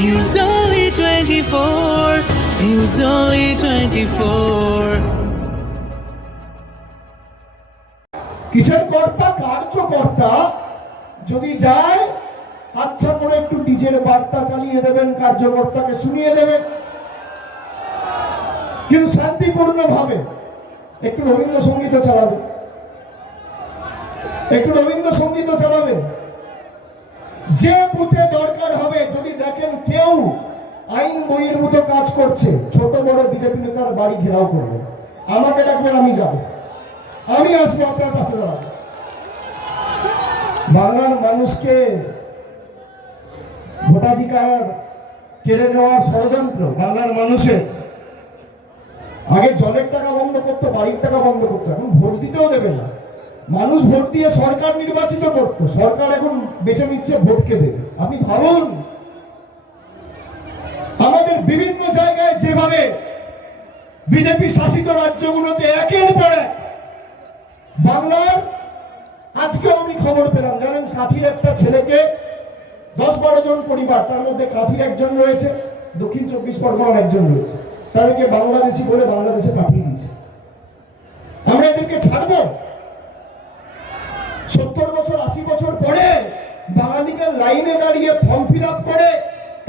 News Only 24. News Only 24. কিসের কর্তা? কার্যকর্তা যদি যায় আচ্ছা করে একটু ডিজের বার্তা চালিয়ে দেবেন, কার্যকর্তাকে শুনিয়ে দেবেন, কিন্তু শান্তিপূর্ণ ভাবে একটু রবীন্দ্রসঙ্গীত চালাবে, একটু রবীন্দ্রসঙ্গীত চালাবে। যে বুথে দরকার হবে, যদি দেখেন কেউ আইন বহির্ভূত কাজ করছে, ছোট বড় বিজেপি নেতার বাড়ি ঘেরাও করবে, আমাকে ডাকবেন, আমি যাব, আমি আসবো আপনার পাশে দাঁড়াবো। বাংলার মানুষকে ভোটাধিকার কেড়ে নেওয়ার ষড়যন্ত্র বাংলার মানুষের। আগে জলের টাকা বন্ধ করতো, বাড়ির টাকা বন্ধ করতো, এখন ভোট দিতেও দেবে না। মানুষ ভোট দিয়ে সরকার নির্বাচিত করতো, সরকার এখন বেছে নিচ্ছে ভোটকে দেবে। আপনি ভাবুন, আমাদের বিভিন্ন জায়গায় যেভাবে বিজেপি শাসিত রাজ্যগুলোতে একের পর এক বাংলার, আজকেও আমি খবর পেলাম, জানেন কাঁথির একটা ছেলেকে 10-12 জন পরিবার, তার মধ্যে কাঁথির একজন রয়েছে, দক্ষিণ 24 পরগনার একজন রয়েছে, তাদেরকে বাংলাদেশি বলে বাংলাদেশে পাঠিয়ে দিয়েছে। আমরা এদেরকে ছাড়বো? 70 বছর 80 বছর পরে বাঙালিকে লাইনে দাঁড়িয়ে ফর্ম ফিল আপ করে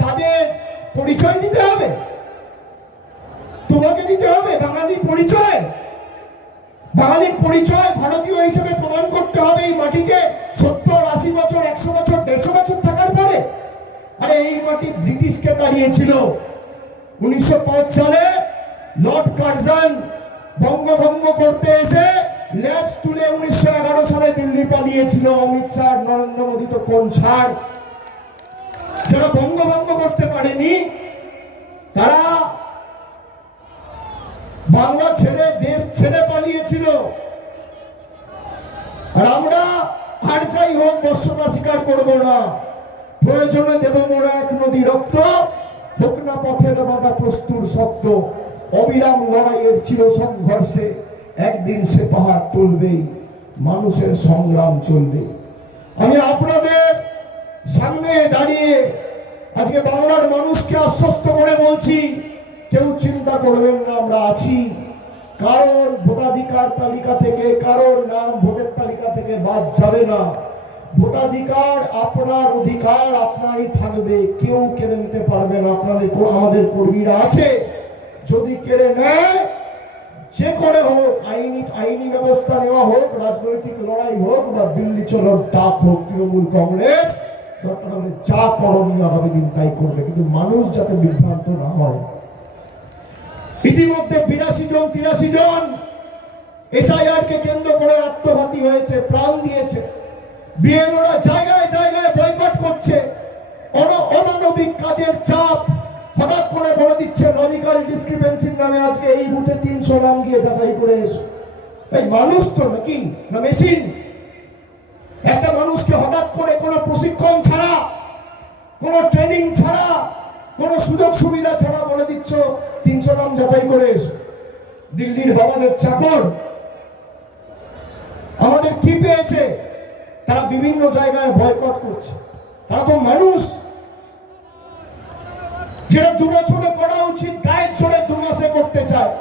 তাদের পরিচয় দিতে হবে, তোমাকে দিতে হবে বাঙালির পরিচয়। বাঙালির পরিচয় ভারতীয় হিসেবে প্রমাণ করতে হবে এই মাটিতে 70, 80 বছর, 100 বছর, 150 বছর থাকার পরে। আরে এই মাটি ব্রিটিশকে তাড়িয়েছিল 1905 সালে। লর্ড কার্জন বঙ্গভঙ্গ করতে এসে ল্যাজ তুলে 1911 সালে দিল্লি পালিয়েছিল। অমিত শাহ, নরেন্দ্র মোদী তো কোন ছাড়। যারা বঙ্গভঙ্গ করতে পারেনি তারা বাংলা ছেড়ে, দেশ ছেড়ে পালিয়েছিল। আর আমরা আর যাই হোক বর্ষতা স্বীকার করবো না। প্রয়োজনে দেব মোরা এক নদী রক্ত, হোক না পথের বাধা প্রস্তুর শব্দ। অবিরাম লড়াইয়ের চির সংঘর্ষে একদিন সে পাহাড় তুলবেই, মানুষের সংগ্রাম চলবে। আমি আপনাদের সামনে দাঁড়িয়ে আজকে বাংলার মানুষকে আশ্বস্ত করে বলছি, কেউ চিন্তা করবেন না, আমরা আছি। কারণ ভোটাধিকার তালিকা থেকে, কারণ নাম ভোটের তালিকা থেকে বাদ যাবে না। ভোটাধিকার আপনার অধিকার, আপনারই থাকবে, কেউ কেড়ে নিতে পারবে না। আপনাদের, আমাদের কর্মীরা আছে, যদি কেড়ে নেয়, যে করে হোক, আইনি ব্যবস্থা নেওয়া হোক, রাজনৈতিক লড়াই হোক, বা দিল্লি চলো ডাক হোক, তৃণমূল কংগ্রেস দরকার হলে যা করণীয় হবে দিন তাই করবে, কিন্তু মানুষ যাতে বিভ্রান্ত না হয়। ইতিমধ্যে 82 জন 83 জন এসআইআর কে কেন্দ্র করে আত্মঘাতী হয়েছে, প্রাণ দিয়েছে। বিএলওরা জায়গায় জায়গায় বয়কট করছে। অমানবিক কাজের চাপ হঠাৎ করে বলে দিচ্ছে লজিক্যাল ডিসক্রিপেন্সির নামে আজকে এই বুথে 300 নাম গিয়ে যাচাই করে এসো। এই মানুষ তো নাকি না মেশিন? একটা মানুষকে হঠাৎ করে কোনো প্রশিক্ষণ ছাড়া, কোনো ট্রেনিং ছাড়া, কোনো সুযোগ সুবিধা ছাড়া বলে দিচ্ছ 300 নাম যাচাই করে এসো। দিল্লির বাবাদের চাকর আমাদের কি পেয়েছে? তারা বিভিন্ন জায়গায় বয়কট করছে। তারা তো মানুষ। যেটা 2 বছরে করা উচিত গায়ের জোরে 2 মাসে করতে চায়।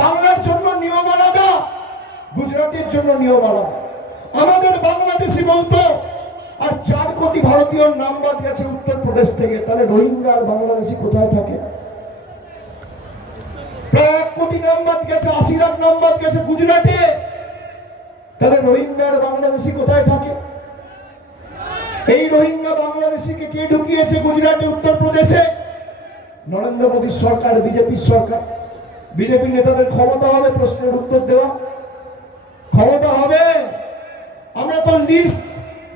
বাংলার জন্য নিয়ম আলাদা, গুজরাটের জন্য নিয়ম আলাদা। আমাদের বাংলাদেশি বলতো, আর 4 কোটি ভারতীয় নাম বাদ গেছে উত্তরপ্রদেশ থেকে, তাহলে রোহিঙ্গা আর বাংলাদেশি কোথায় থাকে? প্রায় 1 কোটি নাম বাদ গেছে, 80 লাখ নাম বাদ গেছে গুজরাটে, তাহলে রোহিঙ্গা আর বাংলাদেশি কোথায় থাকে? এই রোহিঙ্গা বাংলাদেশিকে কে ঢুকিয়েছে গুজরাটে, উত্তরপ্রদেশে? নরেন্দ্র মোদীর সরকার, বিজেপির সরকার। বিজেপি নেতাদের ক্ষমতা হবে প্রশ্নের উত্তর দেওয়া? ক্ষমতা হবে? আমরা তো লিস্ট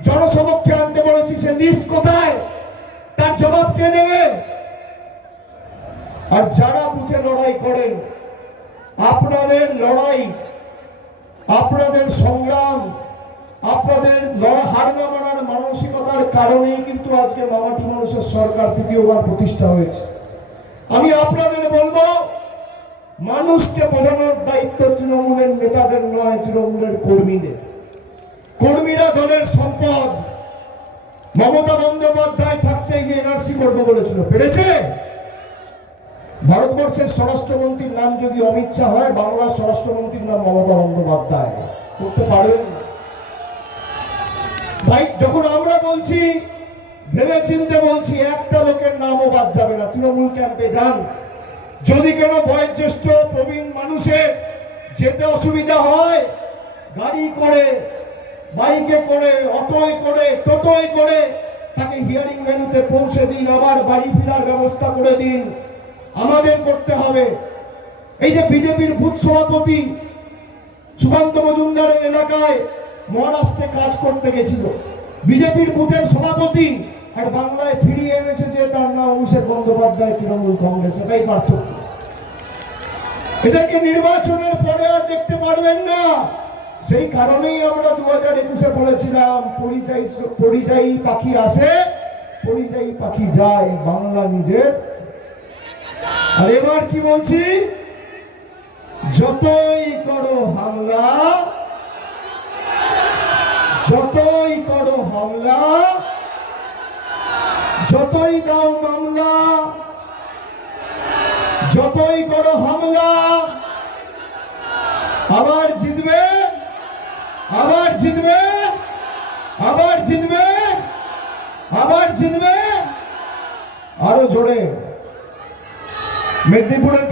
জনসমক্ষে আনতে বলেছি, সে লিস্ট কোথায়? তার জবাব কে দেবে? আর যারা বুথে লড়াই করেন, আপনাদের লড়াই, আপনাদের সংগ্রাম, আপনাদের হার না মানার মানসিকতার কারণেই কিন্তু আজকে মামাটি মানুষের সরকার তৃতীয়বার প্রতিষ্ঠা হয়েছে। আমি আপনাদের বলবো, মানুষকে বোঝানোর দায়িত্ব তৃণমূলের নেতাদের নয়, তৃণমূলের কর্মীদের। কর্মীরা দলের সম্পদ। মমতা বন্দ্যোপাধ্যায় থাকতেই যে এনআরসি করবো বলেছিল, পেরেছে? ভারতবর্ষের স্বরাষ্ট্রমন্ত্রীর নাম যদি অমিত শাহ হয়, বাংলার স্বরাষ্ট্রমন্ত্রীর নাম মমতা বন্দ্যোপাধ্যায়। করতে পারবেন না ভাই। যখন আমরা বলছি, ভেবে চিন্তে বলছি, একটা লোকের নামও বাদ যাবে না। তৃণমূল ক্যাম্পে যান, যদি কোনো বয়োজ্যেষ্ঠ প্রবীণ মানুষের যেতে অসুবিধা হয়, গাড়ি করে, বাইকে করে, অটোয় করে, টোটোয় করে তাকে হিয়ারিং ভেন্যুতে পৌঁছে দিন, আবার বাড়ি ফেরার ব্যবস্থা করে দিন। আমাদের করতে হবে। এই যে বিজেপির বুথ সভাপতি সুকান্ত মজুমদারের এলাকায় মহারাষ্ট্রে কাজ করতে গেছিল, বিজেপির বুথের সভাপতি, আর বাংলায় ফিরিয়ে এনেছে যে তার নাম অভিষেক বন্দ্যোপাধ্যায়, তৃণমূল কংগ্রেস। এটাই পার্থক্য। এদেরকে নির্বাচনের পরে আর দেখতে পারবেন না। সেই কারণেই আমরা 2021-এ বলেছিলাম, পরিযায়ী পাখি আসে, পরিযায়ী পাখি যায়, বাংলা নিজের। আর এবার কি বলছি? যতই করো হামলা, যতই করো হামলা, যতই দাও মামলা, যতই করো হামলা, আবার জিতবে, আবার জিতবে, আবার জিতবে, আবার জিতবে। আরো জোরে। মেদিনীপুরের